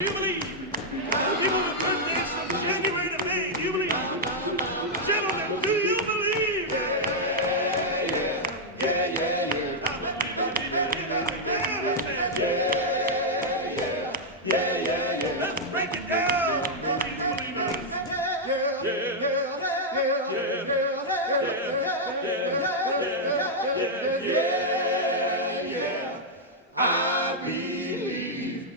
Do you believe? People with birthdays from January to May, do you believe? Gentlemen, do you believe? Let's break it down. I believe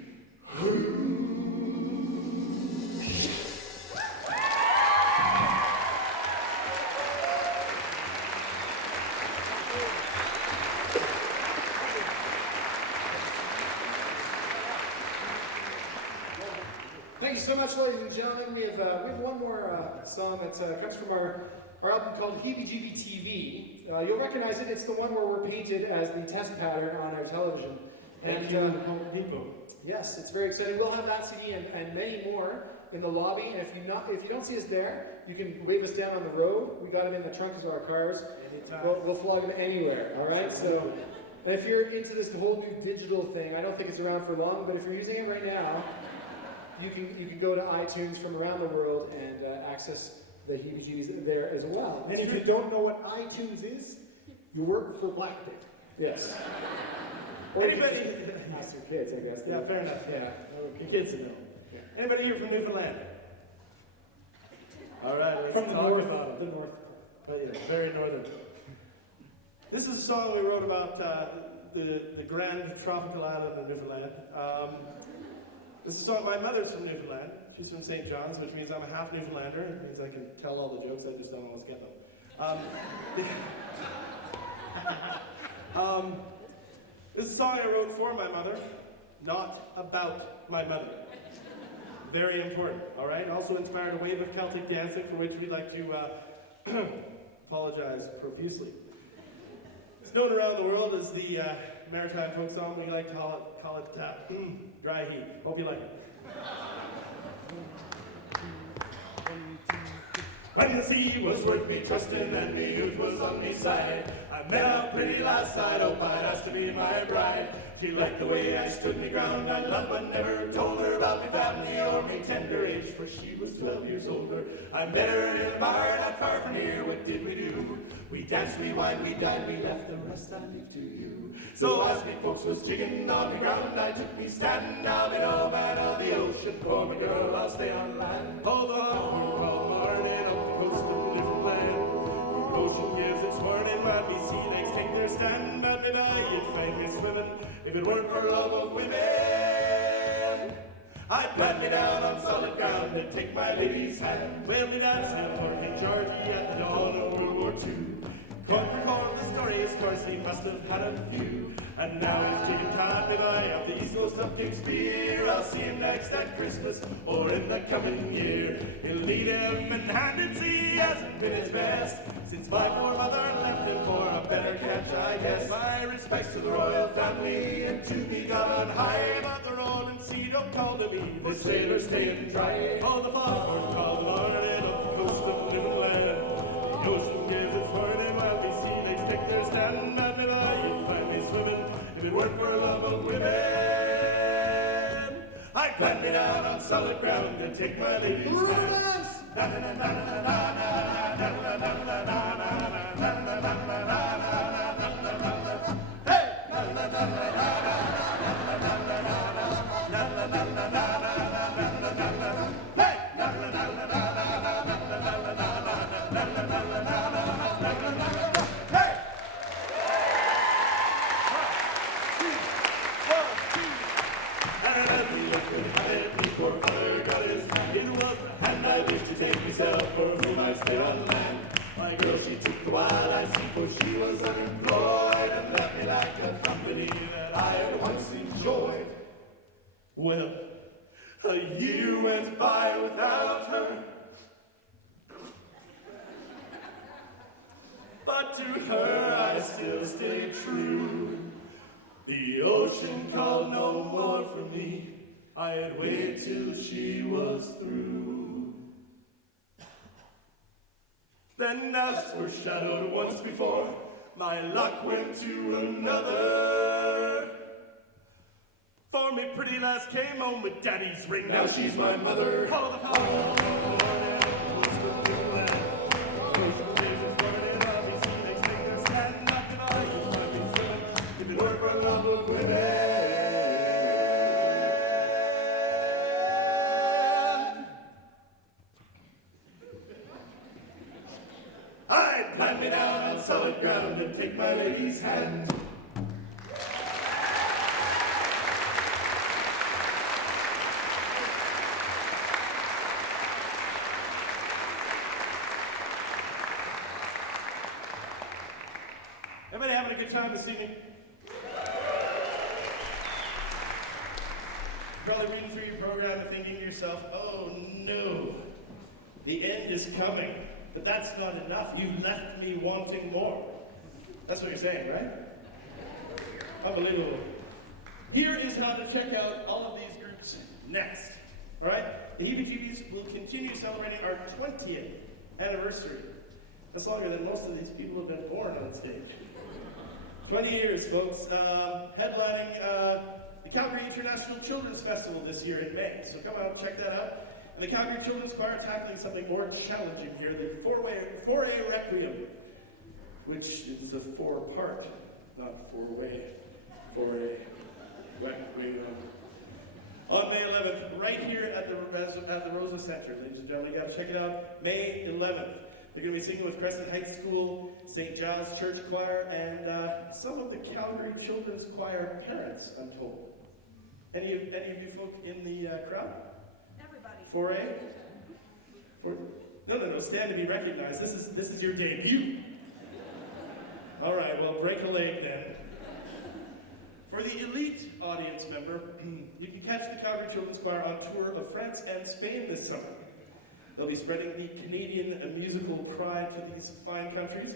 Thank you so much, ladies and gentlemen. We have one more song that comes from our album called Heebee-Jeebees TV. You'll recognize it. It's the one where we're painted as the test pattern on our television. And Home Depot. yes, it's very exciting. We'll have that CD and many more in the lobby. And if you don't see us there, you can wave us down on the road. We got them in the trunks of our cars. We'll flog them anywhere. All right. So, and if you're into this whole new digital thing, I don't think it's around for long. But if you're using it right now, you can go to iTunes from around the world and access the Heebee-Jeebees there as well. And if you don't know what iTunes is, you work for Blackbird. Yes. Or Anybody? you can just ask your kids, I guess. Yeah, fair enough. Yeah. The kids know. Yeah. Anybody here from Newfoundland? All right. let's From the talk north. about The it. north. But yeah, very northern. This is a song we wrote about the grand tropical island of Newfoundland. This is a song. My mother's from Newfoundland. She's from St. John's, which means I'm a half Newfoundlander. It means I can tell all the jokes. I just don't always get them. This is a song I wrote for my mother, not about my mother. Very important, all right? Also inspired a wave of Celtic dancing, for which we'd like to apologize profusely. It's known around the world as the maritime folk song. We like to call it dry heat. Hope you like it. When the sea was worth me trusting and the youth was on me side, I met a pretty lass I'd hope I'd asked to be my bride. She liked the way I stood me ground, I loved but never told her about me family or me tender age, for she was 12 years older. I met her in a bar not far from here, what did we do? We danced, we wined, we dined, we left, the rest I leave to you. So as me folks was jigging on the ground, I took me stand, now me no man on the ocean, for me girl I'll stay on land. Hold on, call Marni up the coast of Newfoundland. The ocean gives its warning when me sea legs take their stand, but me die you'd find me swimming if it weren't for love of women. I'd plant me down on solid ground and take my lady's hand. Well, me dad's in Fort Georgie at the dawn of World War II. Corn, the story is course he must have had a few. And now he's taking time me by up the east coast of Kingspere. I'll see him next at Christmas or in the coming year. He'll lead him in hand and see he hasn't been his best since my poor mother left him for a better catch, I guess. My respects to the royal family and to be God on high, but the rolling sea don't call to me, the sailors staying dry. Oh, the foghorn called the Marni up the coast of Newfoundland. The ocean gives its warning while we see they take their stand. But me lie, you'd find me swimming if it weren't for love of women. I'd plant me down on solid ground and take my lady's hand. Take myself for whom I stay on land. My girl, she took the wild and sea, for she was unemployed, and left me like a company that I had once enjoyed. Well, a year went by without her, but to her I still stayed true. The ocean called no more for me, I'd wait till she was through. Then, as foreshadowed once before, my luck went to another. For me pretty lass came home with daddy's ring. Now she's my mother. Follow the power. Work for the love of women. I'd plant me down on solid ground and take my lady's hand. Everybody having a good time this evening? Probably reading through your program and thinking to yourself, oh no, the end is coming. But that's not enough. You've left me wanting more. That's what you're saying, right? Unbelievable. Here is how to check out all of these groups next. All right? The Heebee-Jeebees will continue celebrating our 20th anniversary. That's longer than most of these people have been born on stage. 20 years, folks. Headlining the Calgary International Children's Festival this year in May. So come out and check that out. And the Calgary Children's Choir tackling something more challenging here, the four-A Requiem, which is a four-part, not four-way, four-A Requiem. On May 11th, right here at the Rosa Center, ladies and gentlemen, you got to check it out. May 11th. They're going to be singing with Crescent Heights School, St. Giles Church Choir, and some of the Calgary Children's Choir parents, I'm told. Any of you folk in the crowd? Everybody. 4A? No, stand to be recognized. This is your debut. All right, well, break a leg then. For the elite audience member, you can catch the Calgary Children's Choir on tour of France and Spain this summer. They'll be spreading the Canadian musical cry to these fine countries,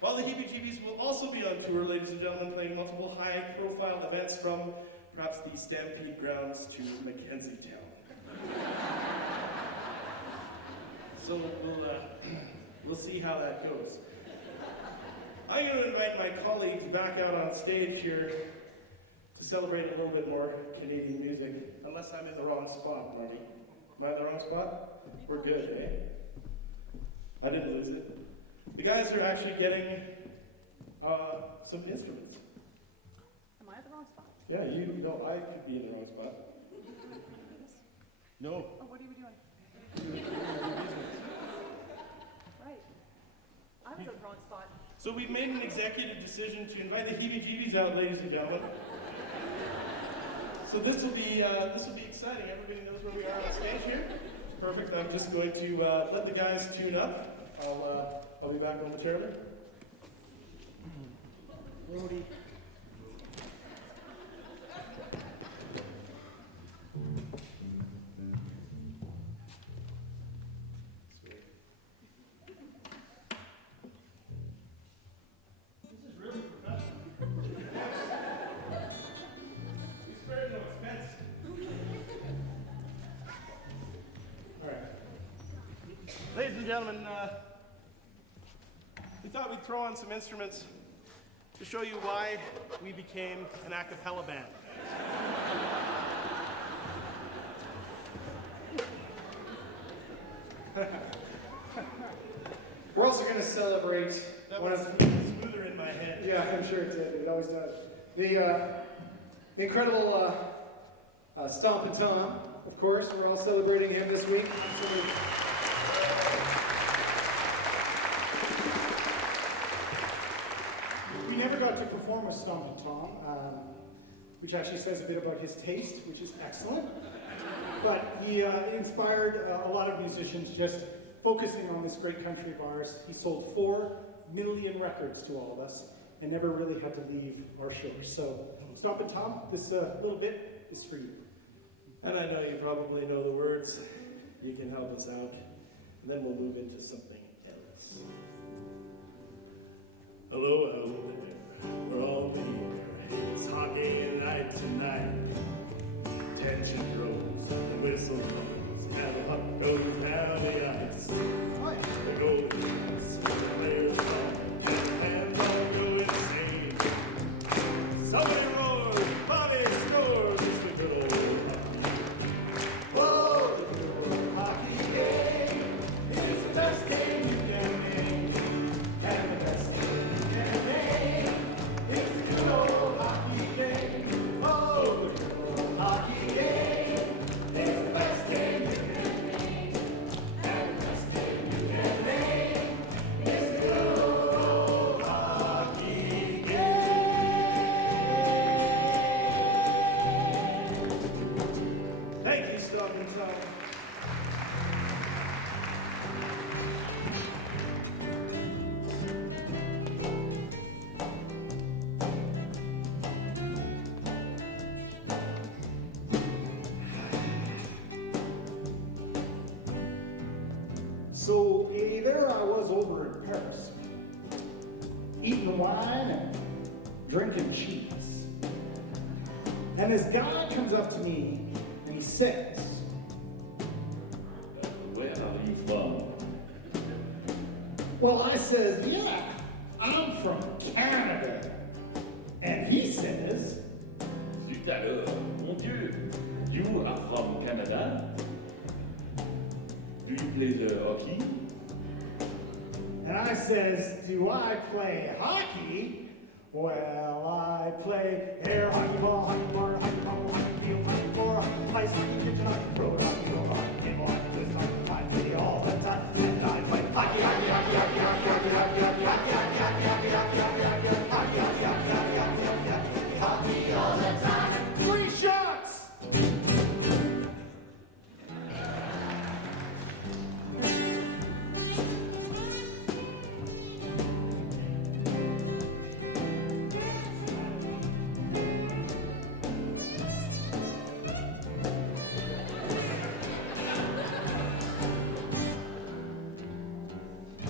while the Heebee-Jeebees will also be on tour, ladies and gentlemen, playing multiple high-profile events from perhaps the Stampede grounds to Mackenzie Town. So we'll see how that goes. I'm going to invite my colleagues back out on stage here to celebrate a little bit more Canadian music, unless I'm in the wrong spot, Marni. Am I in the wrong spot? We're good, eh? I didn't lose it. The guys are actually getting some instruments. Am I at the wrong spot? Yeah, I could be in the wrong spot. No. Oh, what are we doing? Right. I was at the wrong spot. So we've made an executive decision to invite the Heebee-Jeebees out, ladies and gentlemen. So this will be exciting. Everybody knows where we are on stage here. Perfect. I'm just going to let the guys tune up. I'll be back momentarily. Brody. Ladies and gentlemen, we thought we'd throw on some instruments to show you why we became an a cappella band. We're also going to celebrate That one was of smoother in my head. yeah, I'm sure it did. It always does. The incredible Stompin' Tom, of course. We're all celebrating him this week. We never got to perform with Stompin' Tom, which actually says a bit about his taste, which is excellent. But he inspired a lot of musicians just focusing on this great country of ours. He sold 4 million records to all of us and never really had to leave our shores. So, Stompin' Tom, this little bit is for you. And I know you probably know the words. You can help us out. And then we'll move into something else. Hello out there. We're all here. It's hockey night tonight. Tension grows. The whistle blows. And the puck goes down the ice. The goal is the players on. And all go insane. Somebody roars. Bobby scores. It's the Steady stomping, Tom. So there I was over in Paris, eating wine and drinking cheese. And this guy comes up to me and he says, Where are you from? well, I says, yeah, I'm from Canada. And he says, Zut alors, mon Dieu, you are from Canada? Do you play the hockey? and I says, do I play hockey? Well, I play air hockey, ball hockey, bar hockey, bubble hockey, field hockey, floor hockey, ice hockey, kitchen hockey, road hockey, road hockey, table hockey, twist hockey, I play all the time. And I play hockey, hockey, hockey, hockey, hockey, hockey, hockey, hockey, hockey, hockey, hockey, hockey, hockey, hockey, hockey, hockey, hockey, hockey all the time. 3 shots!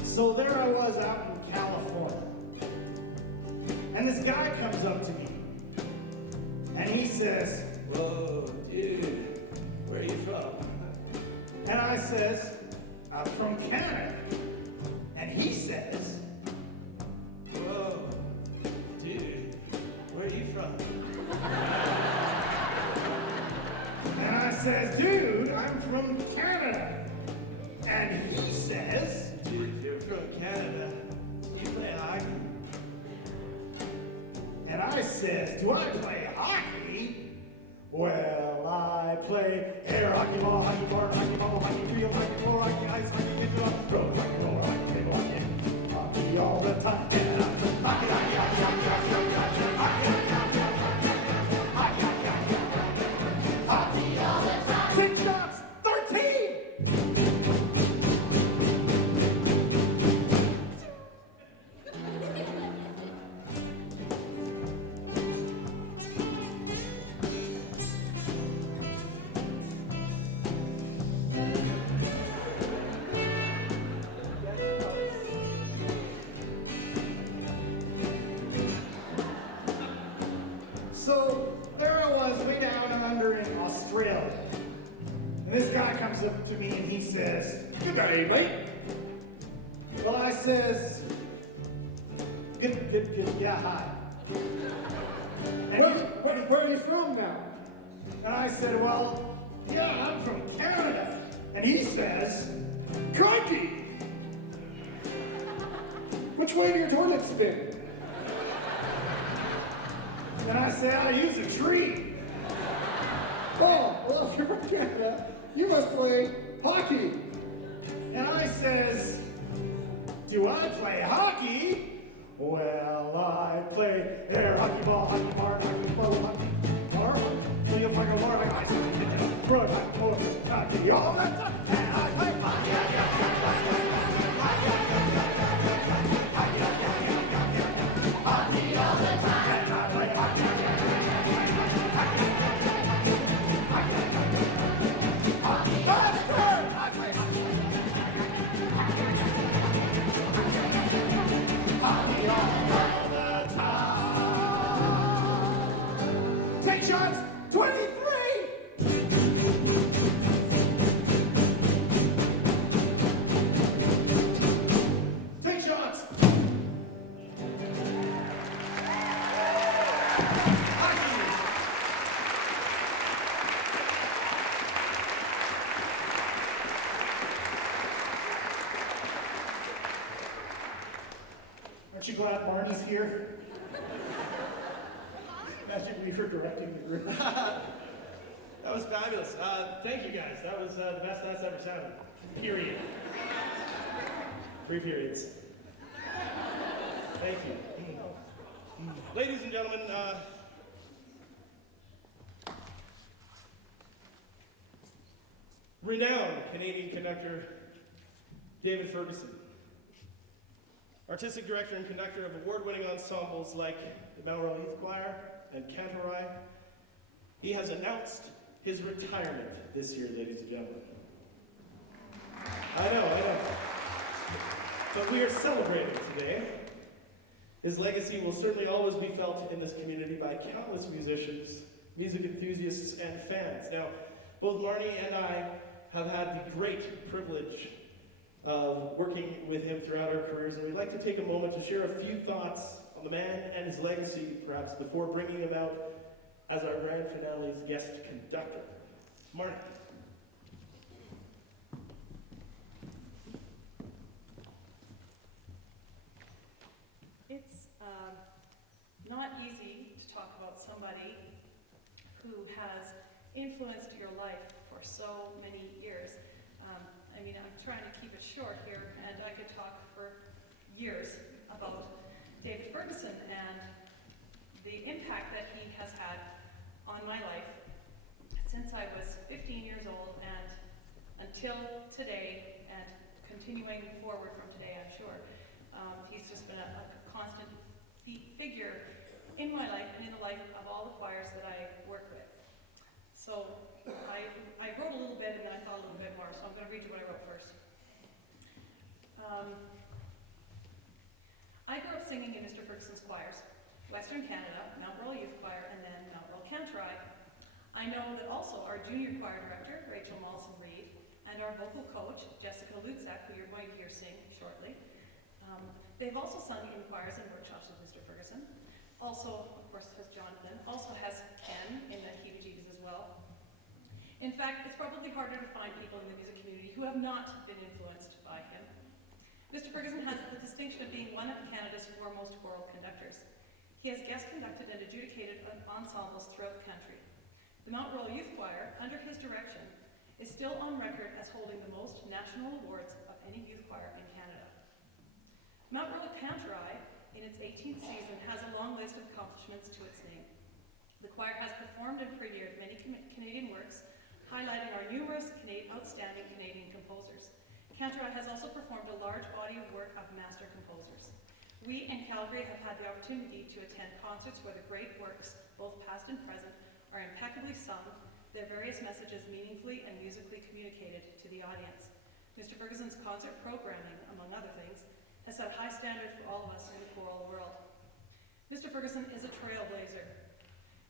So there I was out in California. And this guy comes up to me. And he says, Whoa, dude. Where are you from? and I says, I'm from Canada. And he says, Whoa, dude. Where are you from? and I says, dude, I'm from Canada. And he says, Dude, if you're from Canada, you play hockey? and I says, do I play hockey? Well, I play air hockey, ball hockey, bar hockey, bubble hockey, field hockey, floor hockey, ice hockey, kitchen hockey, road hockey, roller hockey, table hockey, hockey all the time. And I play hockey, hockey, hockey, hockey, hockey, hockey, hockey, hockey, hockey, hockey, hockey, hockey all the time. 6 shots, 13! So there I was, way down under in Australia. And this guy comes up to me and he says, good day, mate. Well, I says, good, yeah, hi. And where are you from now? And I said, well, yeah, I'm from Canada. And he says, crikey! Which way do your toilets spin? And I said, I use a tree. Oh, well, if you're from Canada, you must play hockey. And I says, do I play hockey? Well, I play air hockey, ball hockey, bar hockey, bubble hockey, bar hockey, field hockey, floor hockey, ice hockey, road hockey, motor hockey, all that time. And I play hockey, hockey, hockey, hockey, hockey, hockey all the time. And I play hockey. Take shots, 23! Take shots! Aren't you glad Marni's here? Imagine we were directing the group. That was fabulous. Thank you guys. That was the best that's ever sounded. Period. 3 periods. Thank you. Ladies and gentlemen, renowned Canadian conductor David Ferguson, artistic director and conductor of award-winning ensembles like the Mount Royal Youth Choir and Cantorai. He has announced his retirement this year, ladies and gentlemen. I know. But we are celebrating today. His legacy will certainly always be felt in this community by countless musicians, music enthusiasts, and fans. Now, both Marni and I have had the great privilege of working with him throughout our careers, and we'd like to take a moment to share a few thoughts on the man and his legacy, perhaps, before bringing him out as our grand finale's guest conductor. Marni. It's not easy to talk about somebody who has influenced your life for so many years. I mean, I'm trying to keep it short here, and I could talk for years about David Ferguson and the impact that he has had on my life since I was 15 years old and until today, and continuing forward from today, I'm sure. He's just been a constant figure in my life and in the life of all the choirs that I work with. So I wrote a little bit and then I thought a little bit more, so I'm going to read you what I wrote first. I grew up singing in Mr. Ferguson's choirs, Western Canada, Mount Royal Youth Choir, and then Mount Royal Cantorai. I know that also our junior choir director, Rachael Mollison-Read, and our vocal coach, Jessica Lutzak, who you're going to hear sing shortly, they've also sung in choirs and workshops with Mr. Ferguson. Also, of course, has Jonathan. Also has Ken in the Heebee-Jeebees as well. In fact, it's probably harder to find people in the music community who have not been influenced by him. Mr. Ferguson has the distinction of being one of Canada's foremost choral conductors. He has guest conducted and adjudicated ensembles throughout the country. The Mount Royal Youth Choir, under his direction, is still on record as holding the most national awards of any youth choir in Canada. Mount Royal Cantorai, in its 18th season, has a long list of accomplishments to its name. The choir has performed and premiered many Canadian works, highlighting our numerous outstanding Canadian composers. Cantorai has also performed a large body of work of master composers. We in Calgary have had the opportunity to attend concerts where the great works, both past and present, are impeccably sung, their various messages meaningfully and musically communicated to the audience. Mr. Ferguson's concert programming, among other things, has set high standards for all of us in the choral world. Mr. Ferguson is a trailblazer.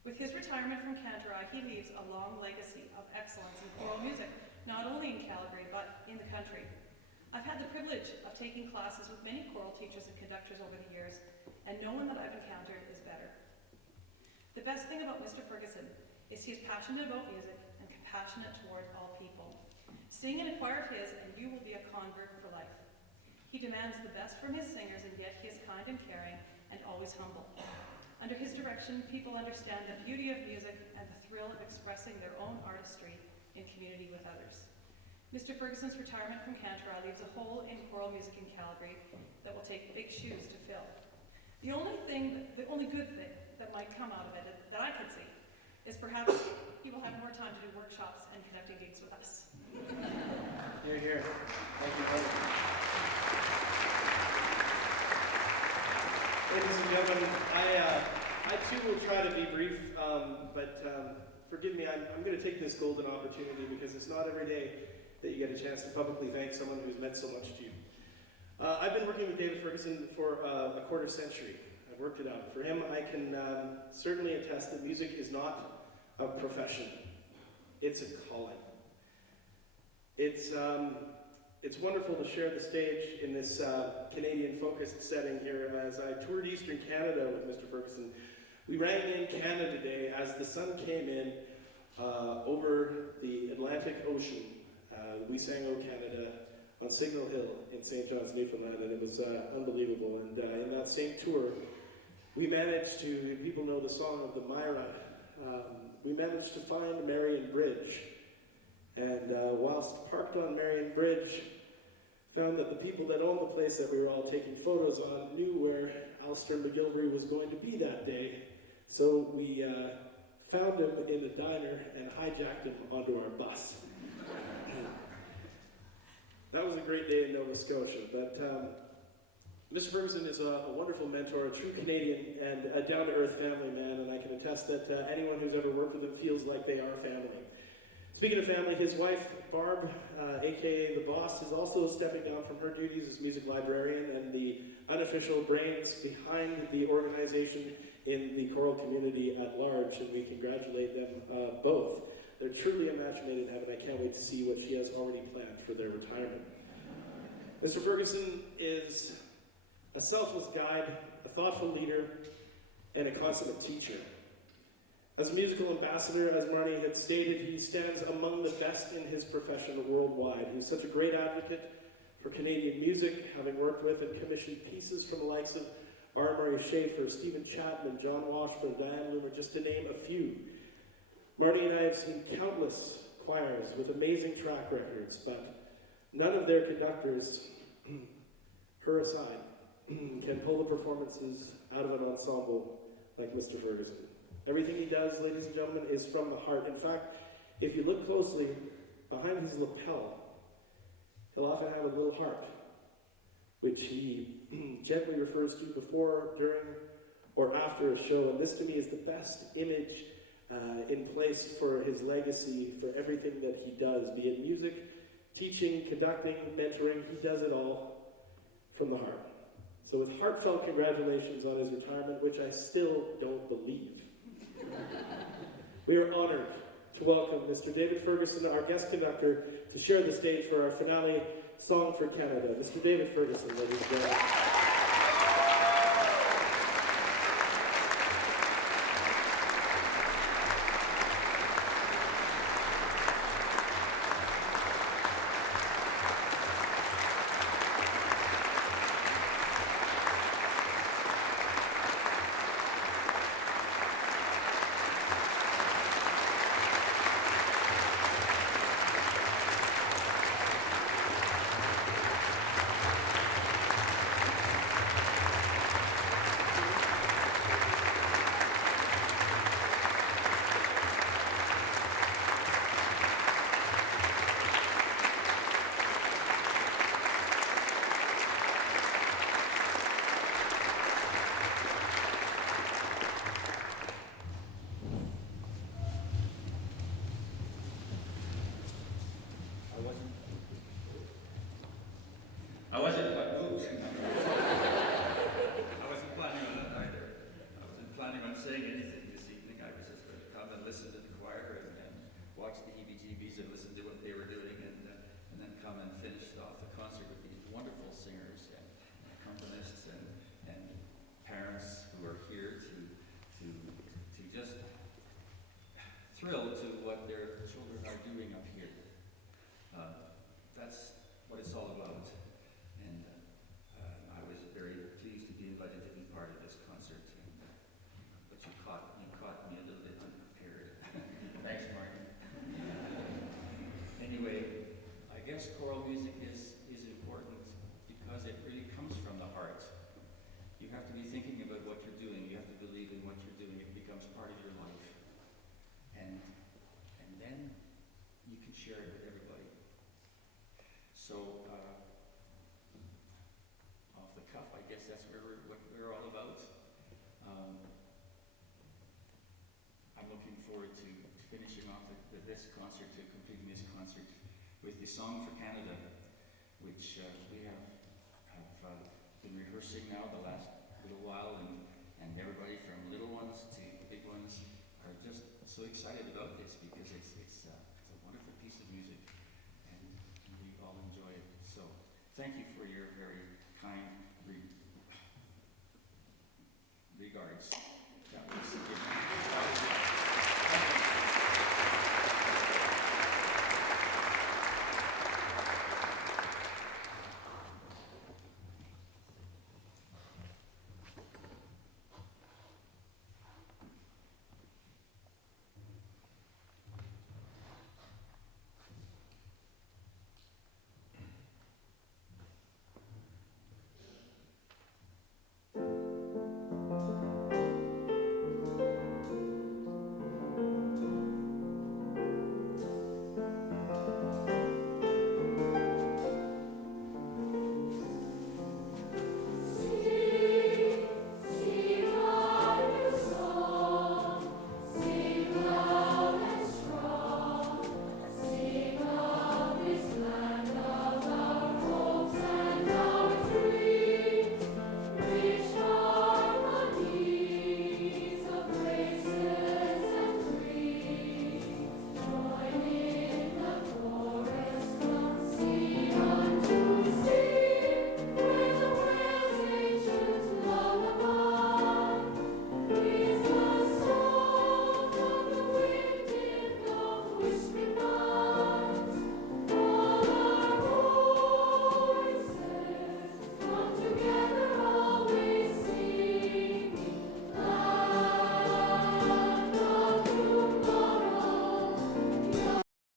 With his retirement from Cantorai, he leaves a long legacy of excellence in choral music, not only in Calgary, but in the country. I've had the privilege of taking classes with many choral teachers and conductors over the years, and no one that I've encountered is better. The best thing about Mr. Ferguson is he is passionate about music and compassionate toward all people. Sing in a choir of his, and you will be a convert for life. He demands the best from his singers, and yet he is kind and caring and always humble. Under his direction, people understand the beauty of music and the thrill of expressing their own artistry in community with others. Mr. Ferguson's retirement from Cantorai leaves a hole in choral music in Calgary that will take big shoes to fill. The only good thing that might come out of it that I could see is perhaps he will have more time to do workshops and conducting gigs with us. Hear, hear. Thank you, brother. Ladies and gentlemen, I too will try to be brief, but forgive me, I'm going to take this golden opportunity because it's not every day that you get a chance to publicly thank someone who's meant so much to you. I've been working with David Ferguson for a quarter century. I've worked it out. For him, I can certainly attest that music is not a profession. It's a calling. It's wonderful to share the stage in this Canadian-focused setting here. As I toured Eastern Canada with Mr. Ferguson, we rang in Canada Day as the sun came in over the Atlantic Ocean. We sang "O Canada" on Signal Hill in St. John's, Newfoundland, and it was unbelievable. And in that same tour, we managed to, people know the song of the Myra, we managed to find Marion Bridge. And whilst parked on Marion Bridge, found that the people that owned the place that we were all taking photos on knew where Alistair McGilvery was going to be that day. So we found him in a diner and hijacked him onto our bus. great day in Nova Scotia, but Mr. Ferguson is a wonderful mentor, a true Canadian, and a down-to-earth family man, and I can attest that anyone who's ever worked with him feels like they are family. Speaking of family, his wife, Barb, aka The Boss, is also stepping down from her duties as music librarian and the unofficial brains behind the organization in the choral community at large, and we congratulate them both. They're truly a match made in heaven. I can't wait to see what she has already planned for their retirement. Mr. Ferguson is a selfless guide, a thoughtful leader, and a consummate teacher. As a musical ambassador, as Marni had stated, he stands among the best in his profession worldwide. He's such a great advocate for Canadian music, having worked with and commissioned pieces from the likes of R. Murray Schafer, Stephen Chapman, John Washburn, Diane Loomer, just to name a few. Marni and I have seen countless choirs with amazing track records, but none of their conductors, her aside, can pull the performances out of an ensemble like Mr. Ferguson. Everything he does, ladies and gentlemen, is from the heart. In fact, if you look closely, behind his lapel, he'll often have a little harp, which he gently refers to before, during, or after a show. And this, to me, is the best image in place for his legacy, for everything that he does, be it music, teaching, conducting, mentoring. He does it all from the heart. So with heartfelt congratulations on his retirement, which I still don't believe, we are honored to welcome Mr. David Ferguson, our guest conductor, to share the stage for our finale Song for Canada. Mr. David Ferguson, ladies and gentlemen. I wasn't planning on that either. I wasn't planning on saying anything this evening. I was just going to come and listen to the choir and watch the Heebee-Jeebees and listen to what they were doing and then come and finish off the concert with these wonderful singers and accompanists and parents who are here to just thrill to what their children are doing up here. That's what it's all about. And I was very pleased to be invited to be part of this concert. But you caught me a little bit unprepared. Thanks, Martin. Anyway, I guess choral music is important because it really comes from the heart. You have to be thinking about what you're doing. You have to believe in what you're doing. It becomes part of your life. And then you can share it with everybody. So, off the cuff, I guess that's what we're all about. I'm looking forward to finishing off this concert, to completing this concert with the Song for Canada, which we have been rehearsing now the last little while, and everybody from little ones to big ones are just so excited about this because it's a wonderful piece of music, and we all enjoy it. So, thank you